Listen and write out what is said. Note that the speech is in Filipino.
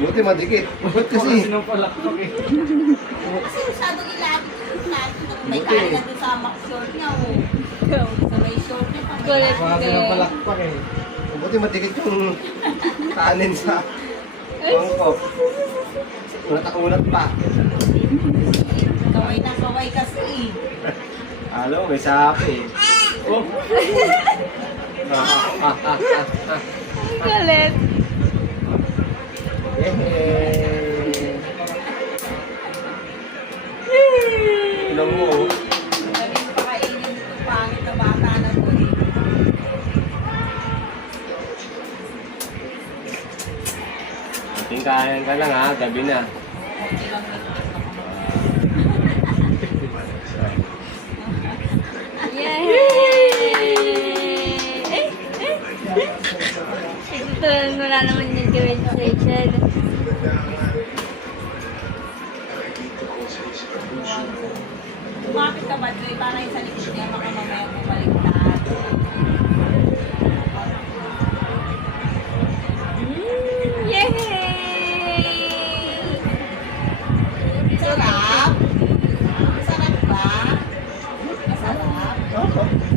Buti madikit. Ba't kasi? Kasi nang palakpak eh. Kasi masyadong ilapit yung natin. May kaya na doon sa short niya, oh. Sa may short niya pa. Kulit. Kasi nang palakpak eh. Buti madikit yung kanin sa mangkok. Unat pa. Kaway na kaway kasi. Alam mo, may sapi. Oh. Ang kulit. Ilang mo, oh. Galing pakainin ito pangit na bata na to eh. Tingkayan ka lang ha, gabi na. Okay lang ito. Yay! Ito, wala naman yung gawin sa Rachel. Kumapit ka ba, Joy? Para yung sa likod niya, baka mamaya bumaliktad. Yay! Sarap? Sarap ba? Masarap? Oo.